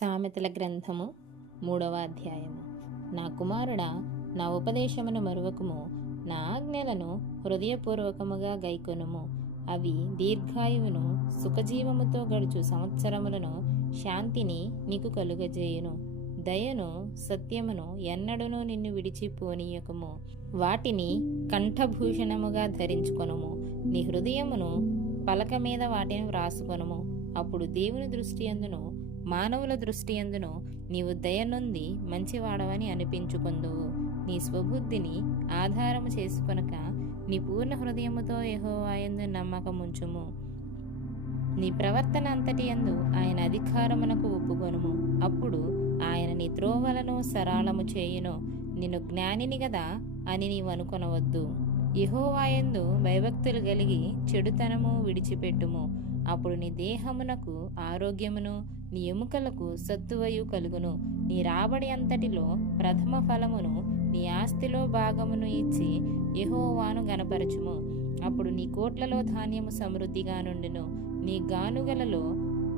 సామెతల గ్రంథము మూడవ అధ్యాయము. నా కుమారుడా నా ఉపదేశమును మరువకుము. నా ఆజ్ఞలను హృదయపూర్వకముగా గైకొనుము. అవి దీర్ఘాయువును సుఖజీవముతో గడుచు సంవత్సరములను శాంతిని నీకు కలుగజేయును. దయను సత్యమును ఎన్నడనూ నిన్ను విడిచిపోనీయకము. వాటిని కంఠభూషణముగా ధరించుకొనుము. నీ హృదయమును పలక మీద వాటిని వ్రాసుకొనుము. అప్పుడు దేవుని దృష్టి అందును. మానవుల దృష్టి ఎందును నీవు దయనుంది మంచివాడవని అనిపించుకుందువు. నీ స్వబుద్ధిని ఆధారము చేసుకొనక నీ పూర్ణ హృదయముతో యహోవాయందు నమ్మకముంచుము. నీ ప్రవర్తన అంతటి యందు ఆయన అధికారమునకు ఒప్పుకొనుము. అప్పుడు ఆయన నీ త్రోవలను సరాళము చేయును. నిన్ను జ్ఞానిని గదా అని నీవు అనుకొనవద్దు యహోవాయందు భయభక్తులు కలిగి చెడుతనము విడిచిపెట్టుము. అప్పుడు నీ దేహమునకు ఆరోగ్యమును నీ ఎముకలకు సత్తువయు కలుగును. నీ రాబడి అంతటిలో ప్రథమ ఫలమును నీ ఆస్తిలో భాగమును ఇచ్చి యహోవాను గనపరచుము అప్పుడు నీ కోట్లలో ధాన్యము సమృద్ధిగా నుండును. నీ గానుగలలో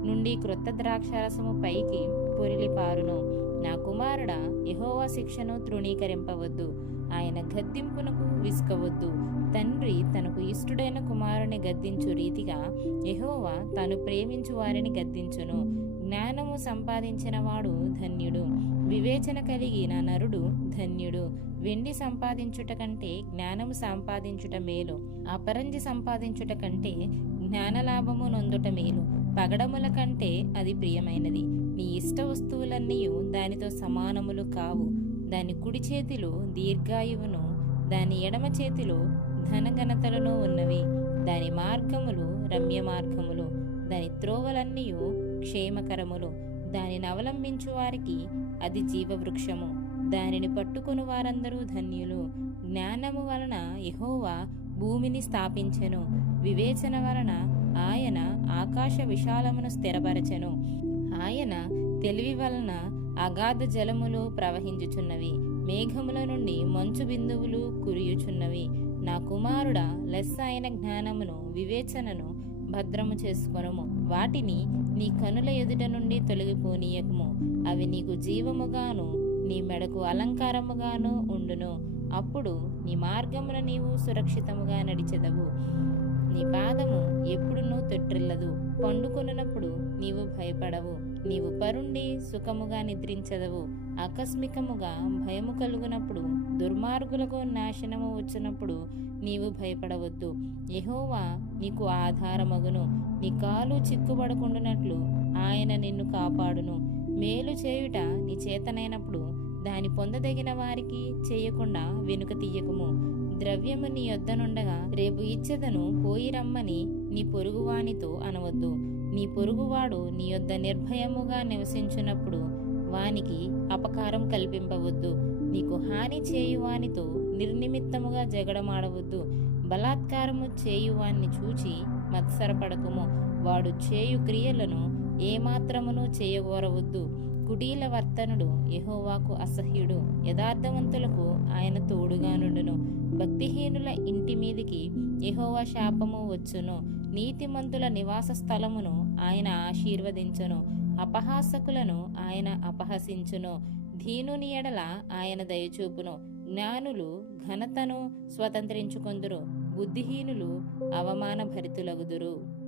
నుండి క్రొత్త ద్రాక్షారసము పైకి పొరిలి పారును నా కుమారుడ యహోవా శిక్షను తృణీకరింపవద్దు. ఆయన గద్దింపునకు విసుకవద్దు తండ్రి తనకు ఇష్టుడైన కుమారుని గద్దించు రీతిగా యహోవా తాను ప్రేమించు వారిని గద్దించును. జ్ఞానము సంపాదించిన వాడు ధన్యుడు. వివేచన కలిగిన నరుడు ధన్యుడు. వెండి సంపాదించుట కంటే జ్ఞానము సంపాదించుట మేలు. అపరంజి సంపాదించుట కంటే జ్ఞానలాభము నొందుట మేలు. పగడముల కంటే అది ప్రియమైనది. నీ ఇష్ట వస్తువులన్నీ దానితో సమానములు కావు. దాని కుడి చేతిలో దీర్ఘాయువును దాని ఎడమ చేతిలో ధనఘనతలను ఉన్నవి. దాని మార్గములు రమ్య మార్గములు దాని త్రోవలన్నీ క్షేమకరములు. దానిని అవలంబించు వారికి అది జీవవృక్షము. దానిని పట్టుకుని వారందరూ ధన్యులు. జ్ఞానము వలన యహోవా భూమిని స్థాపించెను. వివేచన వలన ఆయన ఆకాశ విశాలమును స్థిరపరచెను. ఆయన తెలివి వలన అగాధ జలములు ప్రవహించుచున్నవి. మేఘముల నుండి మంచు బిందువులు కురియుచున్నవి. నా కుమారుడా లెస్స అయిన జ్ఞానమును వివేచనను భద్రము చేసుకొనము. వాటిని నీ కనుల ఎదుట నుండి తొలగిపోనీయకము. అవి నీకు జీవముగాను నీ మెడకు అలంకారముగాను ఉండును. అప్పుడు నీ మార్గమున నీవు సురక్షితముగా నడిచెదవు. నీ పాదము ఎప్పుడునూ తొట్టిల్లదు పండుకొనున్నప్పుడు నీవు భయపడవు. నీవు పరుండి సుఖముగా నిద్రించదవు. ఆకస్మికముగా భయము కలుగునప్పుడు దుర్మార్గులకు నాశనము వచ్చినప్పుడు నీవు భయపడవద్దు. యహోవా నీకు ఆధారమగును. నీ కాలు చిక్కుబడకుండునట్లు ఆయన నిన్ను కాపాడును. మేలు చేయుట నీ చేతనైనప్పుడు దాని పొందదగిన వారికి చేయకుండా వెనుక తీయకుము. ద్రవ్యము నీ యొద్దనుండగా రేపు ఇచ్చెదను పోయి రమ్మని నీ పొరుగువానితో అనవద్దు. నీ పొరుగువాడు నీ యొద్ద నిర్భయముగా నివసించున్నప్పుడు వానికి అపకారం కల్పింపవద్దు. నీకు హాని చేయువానితో నిర్నిమిత్తముగా జగడమాడవద్దు. బలాత్కారము చేయువాన్ని చూచి మత్సరపడకుము. వాడు చేయు క్రియలను ఏమాత్రమును చేయగోరవద్దు. కుటీల వర్తనుడు యహోవాకు అసహ్యుడు. యథార్థవంతులకు ఆయన తోడుగా నుండును. భక్తిహీనుల ఇంటి మీదికి యహోవా శాపము వచ్చును. నీతిమంతుల నివాస స్థలమును ఆయన ఆశీర్వదించును. అపహాసకులను ఆయన అపహసించును. దీనుని ఎడల ఆయన దయచూపును. జ్ఞానులు ఘనతను స్వతంత్రించుకొందురు. బుద్ధిహీనులు అవమాన భరితులగుదురు